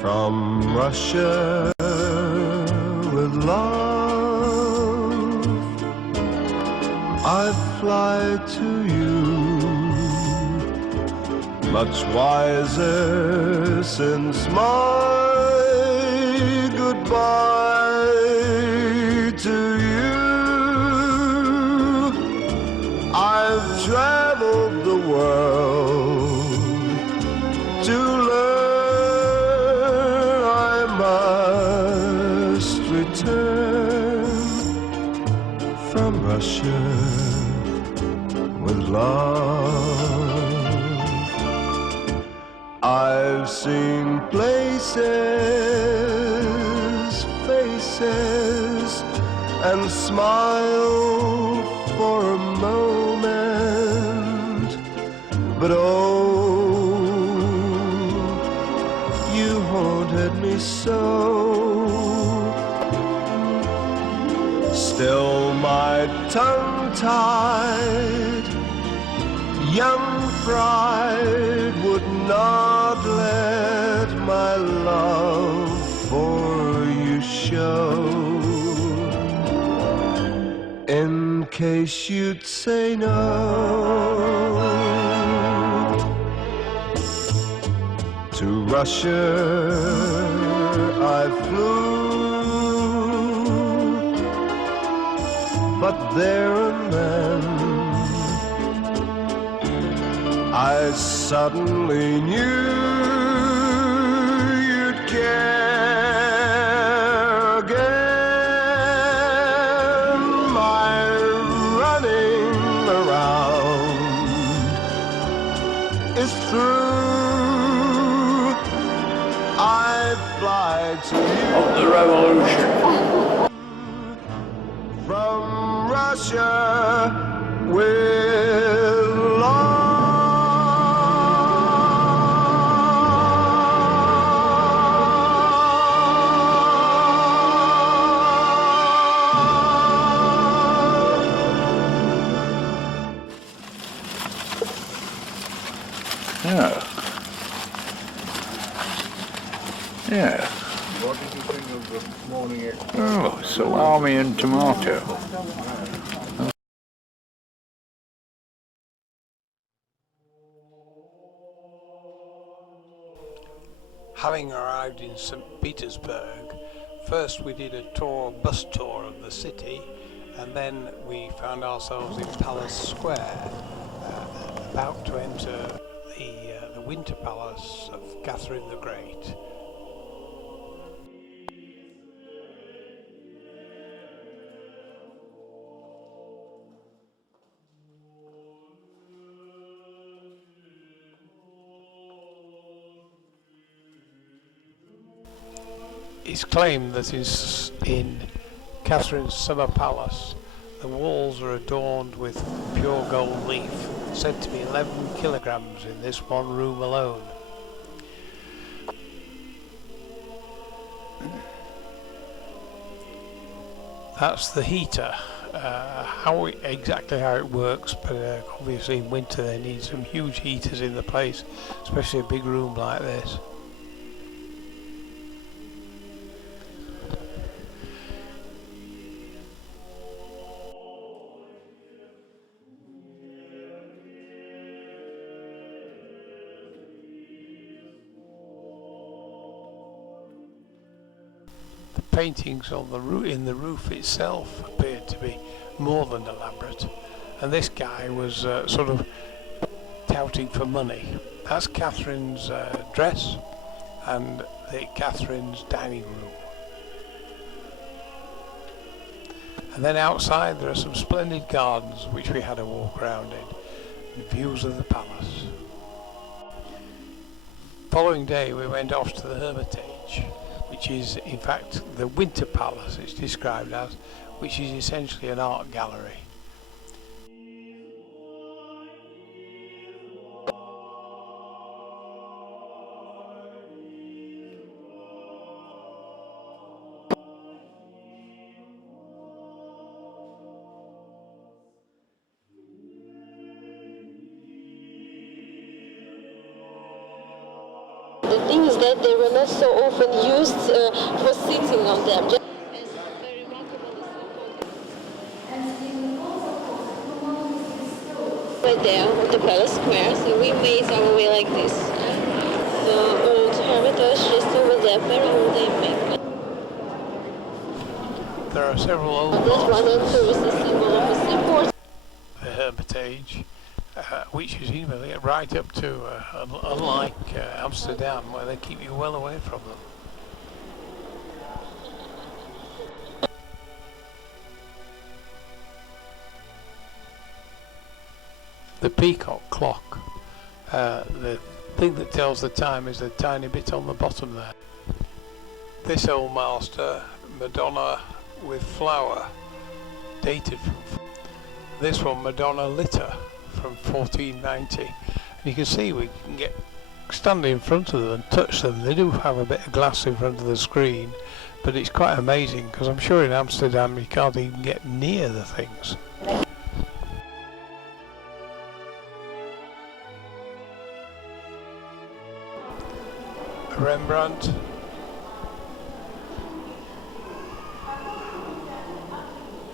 From Russia with love, I fly to you, much wiser since my goodbye to you. I've traveled the world to learn I must return from Russia with love. I've seen places, faces, and smiled for a moment, but oh, you haunted me so. Still my tongue-tied young pride would not let my love for you show, in case you'd say no. To Russia I flew, but there and then I suddenly knew you'd care again. My running around is through. I fly to you. Of the revolution. From Russia with love. Yeah. Yeah. What did you think of the morning express? Oh, salami and tomato. Having arrived in St. Petersburg, first we did a bus tour of the city, and then we found ourselves in Palace Square, about to enter the Winter Palace of Catherine the Great. It's claimed that in Catherine's summer palace, the walls are adorned with pure gold leaf, said to be 11 kilograms in this one room alone. That's the heater. Exactly how it works, but obviously in winter they need some huge heaters in the place, especially a big room like this. Paintings on in the roof itself appeared to be more than elaborate, and this guy was sort of touting for money. That's Catherine's dress and Catherine's dining room. And then outside there are some splendid gardens which we had a walk around in, and views of the palace. Following day we went off to the Hermitage, which is in fact the Winter Palace it's described as, which is essentially an art gallery. The thing is that they were not so often used for sitting on them. Right there on the palace square, so we made our way like this. The old hermitage just over there, very old embankment. There are several old That one enters the symbol of a seaport. the Hermitage, which is even right up to, unlike Amsterdam, where they keep you well away from them. The peacock clock, the thing that tells the time is a tiny bit on the bottom there. This old master, Madonna with flower, dated from this one, Madonna Litter, from 1490. And you can see we can get stand in front of them and touch them. They do have a bit of glass in front of the screen, but it's quite amazing because I'm sure in Amsterdam you can't even get near the things. Rembrandt.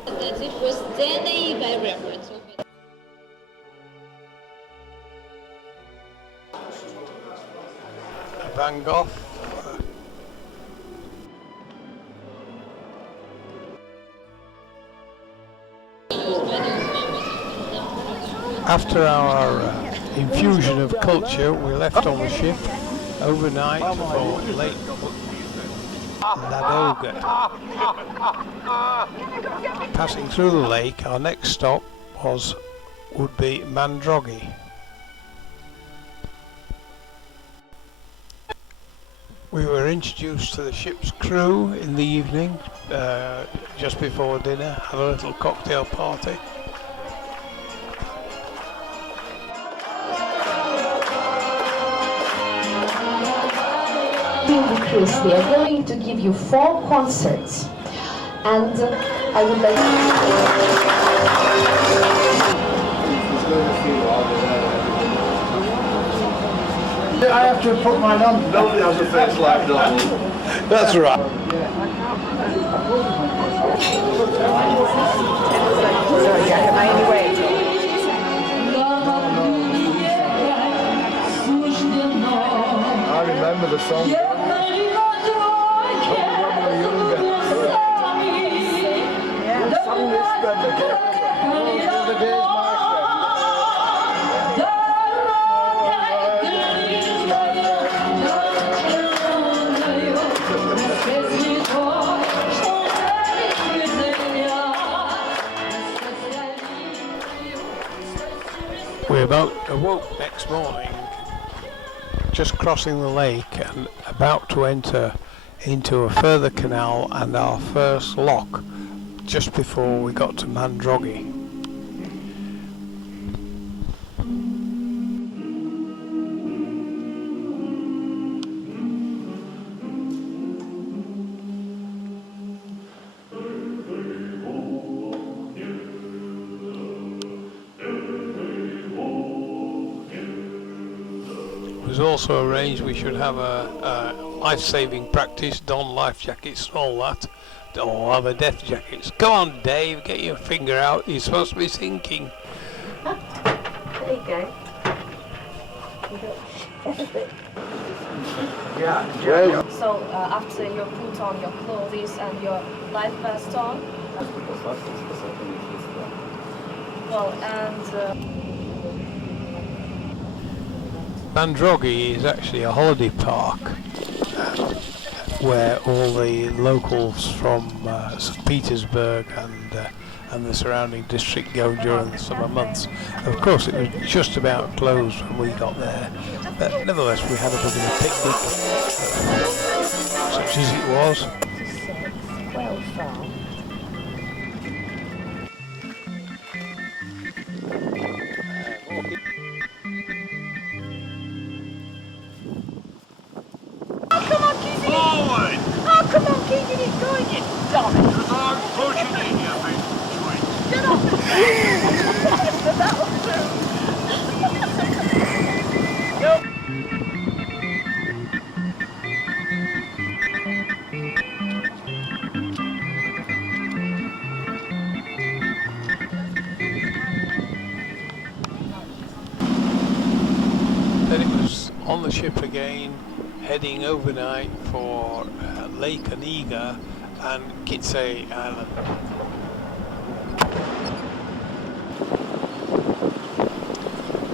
That it was then by Rembrandt. Van Gogh. After our infusion of culture, we left on the ship overnight for Lake Ladoga. Passing through the lake, our next stop would be Mandrogi. We were introduced to the ship's crew in the evening, just before dinner, had a little cocktail party. The cruise, we are going to give you 4 concerts, and I would like I have to put mine on. Nobody has a face like Donald. That's right. I remember the song. I remember the younger. Sang this then again. Those were the days, my We awoke next morning, just crossing the lake and about to enter into a further canal and our first lock just before we got to Mandrogi. It was also arranged we should have a life-saving practice, don life jackets and all that, or other death jackets. Come on, Dave, get your finger out, you're supposed to be sinking. There you go. Yeah. So after you put on your clothes and your life vest on, well, and Mandrogi is actually a holiday park where all the locals from St. Petersburg and the surrounding district go during the summer months. Of course, it was just about closed when we got there, but nevertheless we had a bit of a picnic, such as it was. well far. Forward! Oh, come on, keeping it going, you dummy. I'm pushing in, you big twit. Get off the That'll do. Then it was on the ship again, heading overnight for Lake Aniga and Kitsay Island.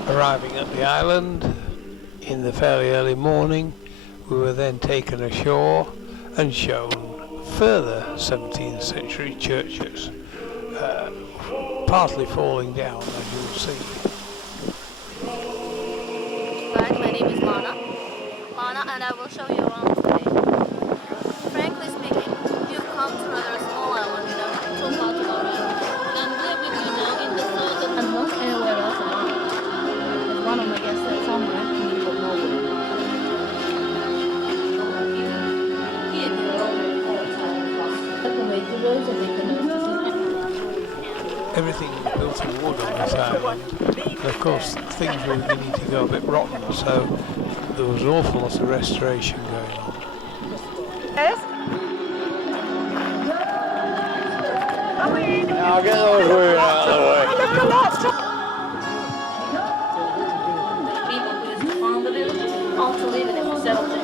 Arriving at the island in the fairly early morning, we were then taken ashore and shown further 17th century churches, partly falling down, as you'll see. Hi, my name is Lana, and I will show you around today. Frankly speaking, you've come to rather a small island, neutral part of our island, and live with you now in the thought and not anywhere else around. There's one of my guests there somewhere in the middle of nowhere. Everything was built in wood on this island, and of course things were beginning to go a bit rotten, so there was an awful lot of restoration going on. I'll get those women out of the way. People who used to farm the village, all to live in it, settled there.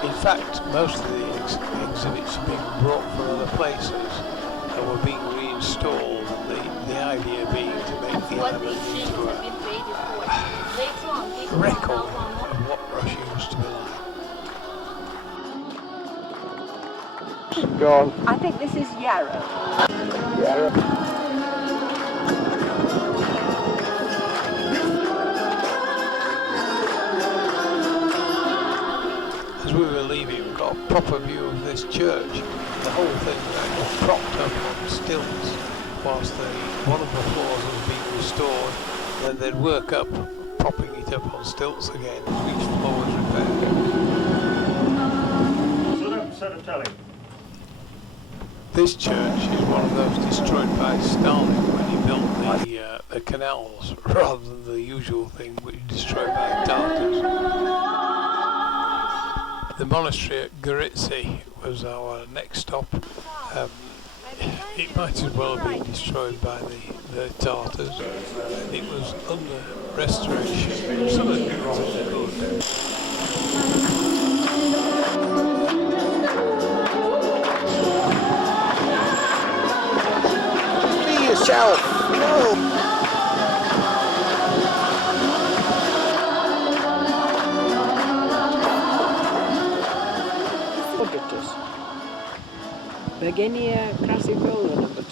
In fact, most of the exhibits are being brought from other places and were being reinstalled, the idea being to make the What island these things into have been created for. Later on, a people record found out of what Russia used to be like. Go on. I think this is yarrow. Yeah. As we were leaving, we got a proper view of this church. The whole thing was propped up on stilts whilst one of the floors was being restored. Then they'd work up, propping it up on stilts again as each floor was repaired. Sort of telling. This church is one of those destroyed by Stalin when he built the canals, rather than the usual thing which is destroyed by Tartars. The monastery at Goritsi was our next stop. It might as well have been destroyed by the Tartars. It was under restoration. Some of the buildings are good. See yourself. No. Begenia Krasigola number 2.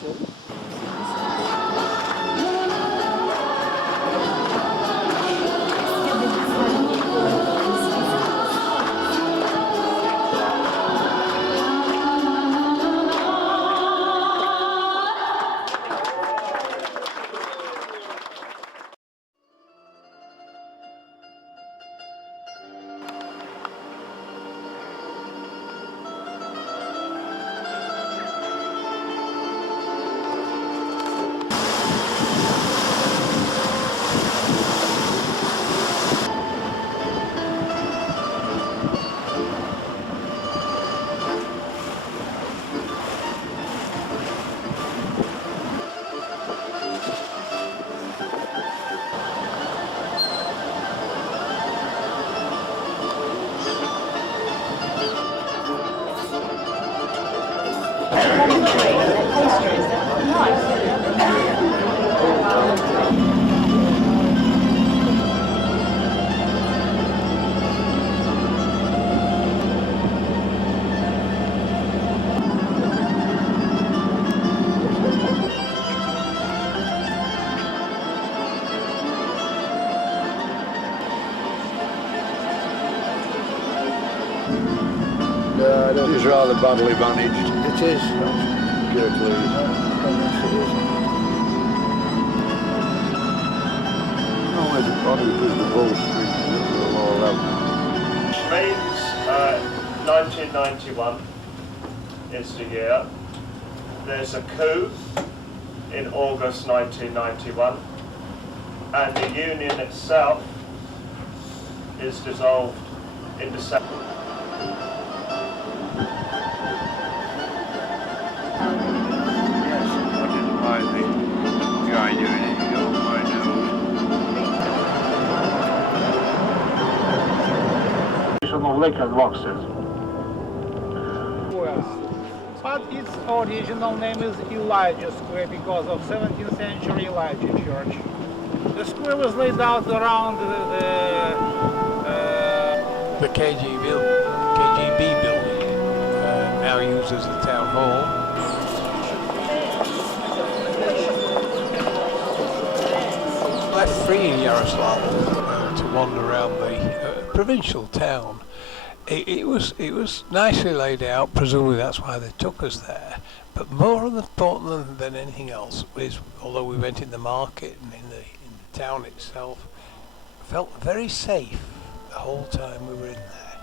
It is rather badly managed. It is. Ilkley. Only the body was the Bull Street and the lower level. Means 1991 is the year. There's a coup in August 1991, and the union itself is dissolved in December. Yes, I didn't like the guy doing it. He got on my nose. Of liquor boxes. But its original name is Elijah Square because of 17th century Elijah Church. The square was laid out around The KGB building, now used as a town hall. Left free in Yaroslav to wander around the provincial town. It was nicely laid out, presumably that's why they took us there. But more important than anything else is, although we went in the market and in the town itself, felt very safe the whole time we were in there.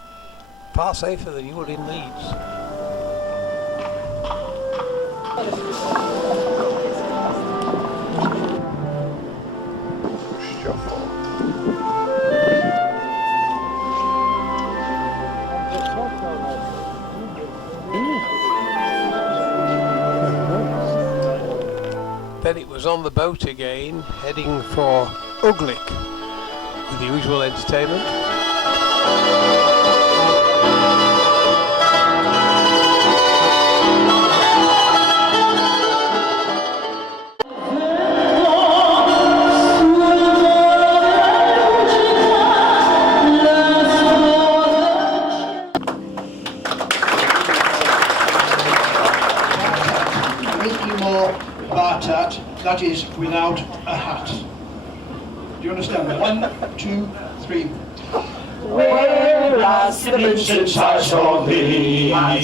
Far safer than you would in Leeds. Then it was on the boat again, heading for Ilkley with the usual entertainment. That is without a hat. Do you understand? 1, 2, 3. Whereas the Vincent I saw thee, on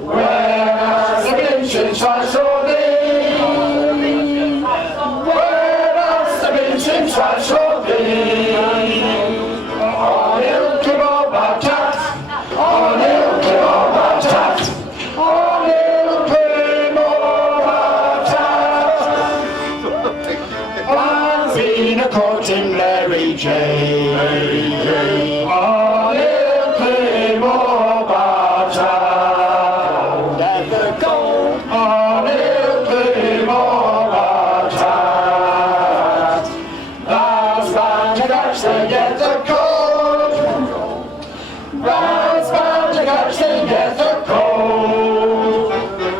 whereas the Vincent I saw thee, whereas the Vincent I saw thee, on Ilkley Batat, on Ilkley Batat, on Ilkley Batat. I've been a courting Mary Jane, on Ilkley Batat, never go on Ilkley Batat. That's why to catch to get the cold. That's why to catch to get the cold.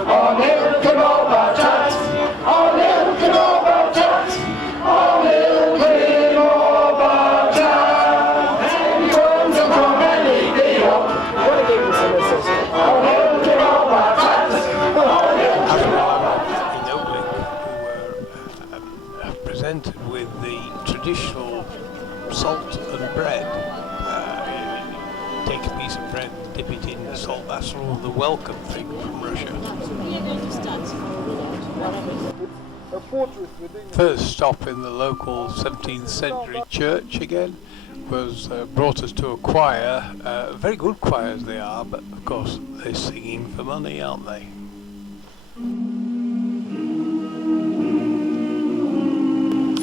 On Ilkley Batat, on Ilkley Batat, on Ilkley Batat. Anyone to come and lead me up. On Ilkley Batat, on In Ilkley, we were presented with the traditional salt and bread. Take a piece of bread, dip it in the salt. That's sort of the welcome thing from Russia. First stop in the local 17th century church again was brought us to a choir. Very good choirs they are, but of course they're singing for money, aren't they?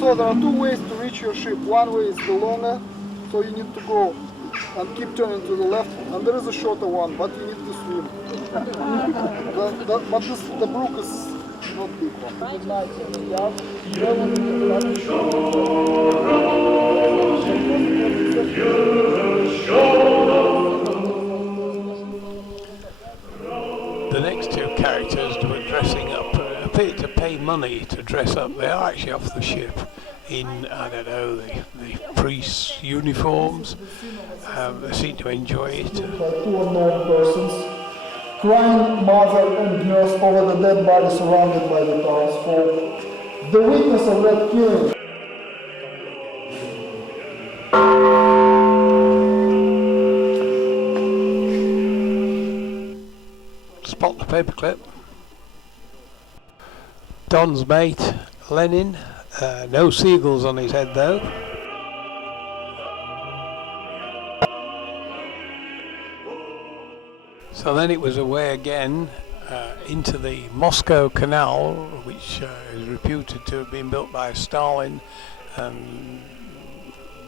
So there are two ways to reach your ship. One way is the longer, so you need to go and keep turning to the left, and there is a shorter one, but you need to swim. The brook is not big one. The next two characters were dressing up, appeared to pay money to dress up. They are actually off the ship in, I don't know, the priests' uniforms. They seem to enjoy it. Two unknown persons crying mother and nurse over the dead body surrounded by the townsfolk. The witness of that killing. Spot the paperclip. Don's mate, Lenin. No seagulls on his head though. So then it was away again into the Moscow Canal, which is reputed to have been built by Stalin, and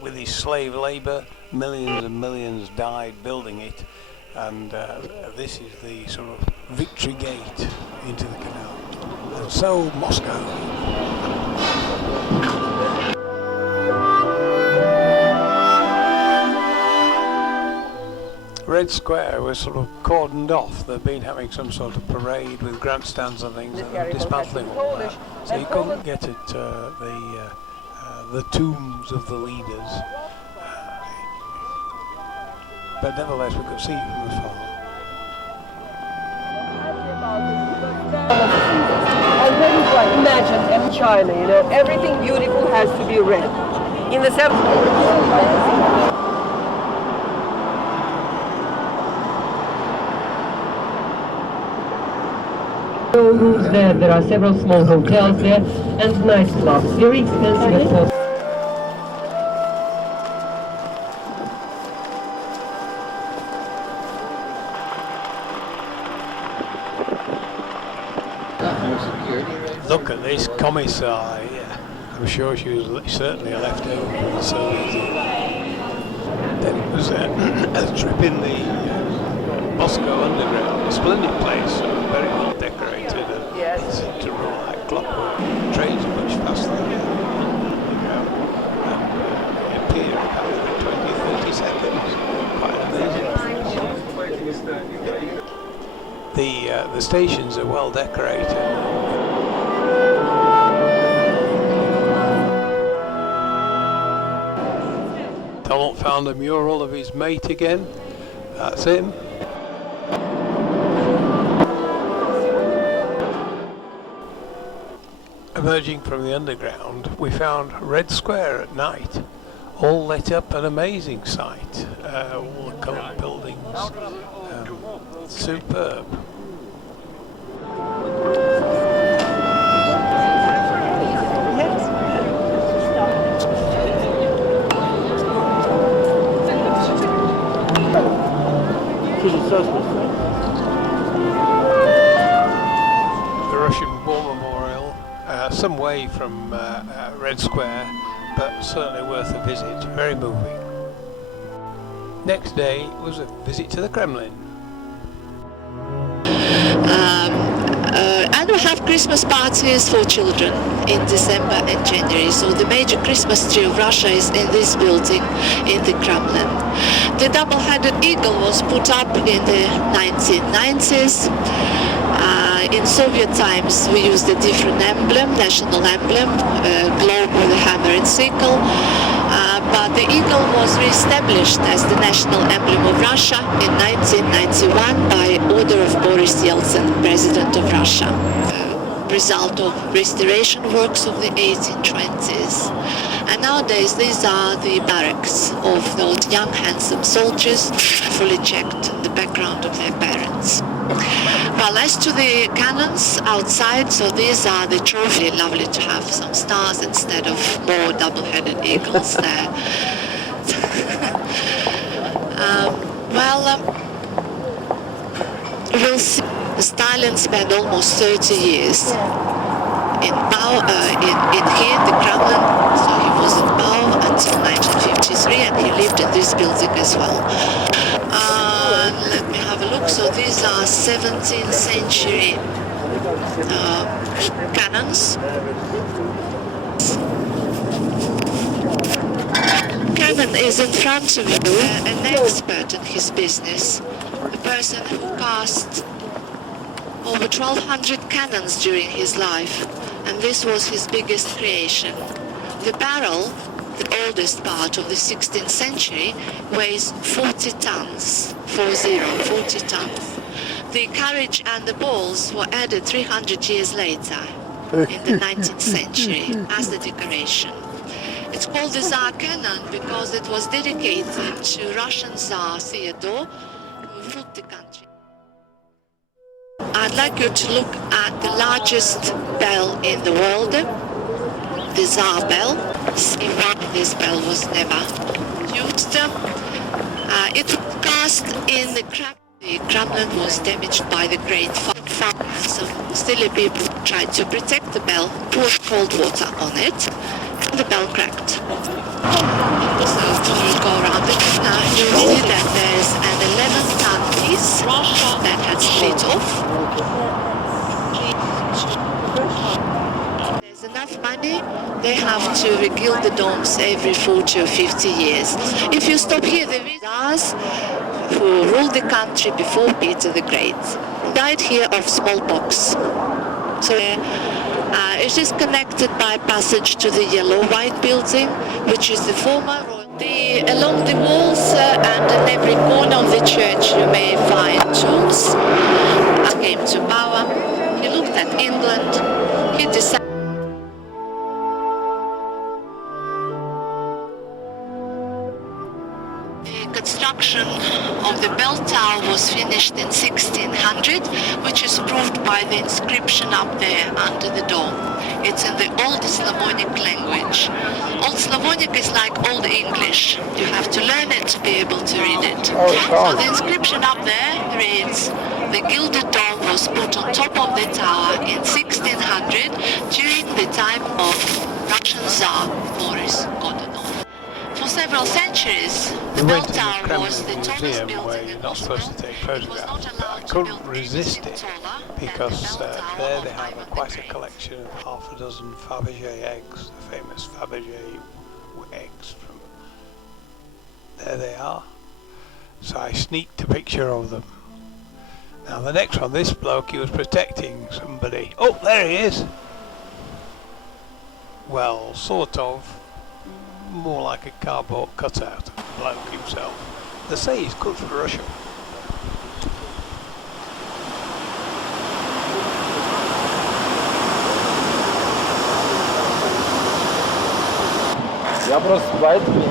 with his slave labour, millions and millions died building it, and this is the sort of victory gate into the canal. And so Moscow. Red Square was sort of cordoned off. They've been having some sort of parade with grandstands and things, and they're dismantling all that. So you couldn't get at the tombs of the leaders. But nevertheless, we could see it from afar. Imagine in China, you know, everything beautiful has to be red. In the 70s. Rooms there are several small hotels there and nightclubs, very expensive of course. Look at this commissar here. I'm sure she was certainly a leftover from the Soviet Union. Then it was a trip in the Moscow Underground, a splendid place, very well decorated, and it seemed to run like clockwork. Trains are much faster than you know, and they appear about every 20-30 seconds. Quite amazing. The stations are well decorated. Donald found a mural of his mate again. That's him. Emerging from the underground, we found Red Square at night, all lit up, an amazing sight. All the coloured buildings, superb. The Russian War Memorial, some way from Red Square, but certainly worth a visit, very moving. Next day was a visit to the Kremlin. And we have Christmas parties for children in December and January. So the major Christmas tree of Russia is in this building, in the Kremlin. The double-headed eagle was put up in the 1990s. In Soviet times we used a different emblem, national emblem, globe with a hammer and sickle. But the eagle was re-established as the national emblem of Russia in 1991 by order of Boris Yeltsin, President of Russia. Result of restoration works of the 1820s. And nowadays these are the barracks of those young handsome soldiers, fully checked the background of their parents. Well, as to the cannons outside, so these are the trophy. Lovely to have some stars instead of more double-headed eagles there. We'll see. Stalin spent almost 30 years in power in here, the Kremlin. So he was in power until 1953, and he lived in this building as well. Let me have a look. So these are 17th century cannons. Kevin is in front of you, an expert in his business, a person who cast over 1,200 cannons during his life, and this was his biggest creation. The barrel, the oldest part of the 16th century, weighs 40 tons, 40 tons. The carriage and the balls were added 300 years later, in the 19th century, as the decoration. It's called the Tsar cannon because it was dedicated to Russian Tsar Theodore, who ruled the country. I'd like you to look at the largest bell in the world, the Tsar bell. This bell was never used. It was cast in the Kremlin the Kremlin was damaged by the Great Fire. So silly people tried to protect the bell, poured cold water on it, and the bell cracked. So if you go around it now, you'll see that there's an 11-ton piece that had split off. There's enough money, they have to regild the domes every 40 or 50 years. If you stop here, the Tsars who ruled the country before Peter the Great died here of smallpox. So it is connected by passage to the yellow-white building, which is the former royal. Along the walls and in every corner of the church you may find tombs. I came to power, he looked at England, he decided construction of the bell tower was finished in 1600, which is proved by the inscription up there under the dome. It's in the Old Slavonic language. Old Slavonic is like Old English. You have to learn it to be able to read it. So the inscription up there reads, "The gilded dome was put on top of the tower in 1600 during the time of Russian Tsar Boris Godunov." For several centuries, the bell tower was the tallest building where you're not supposed to take photographs, but I couldn't resist it because there they have quite a collection of half a dozen Fabergé eggs, the famous Fabergé eggs from there they are. So I sneaked a picture of them. Now the next one, this bloke, he was protecting somebody. Oh, there he is! Well, sort of. More like a cardboard cutout of the bloke himself. They say he's good for Russia. Я просто поэтому.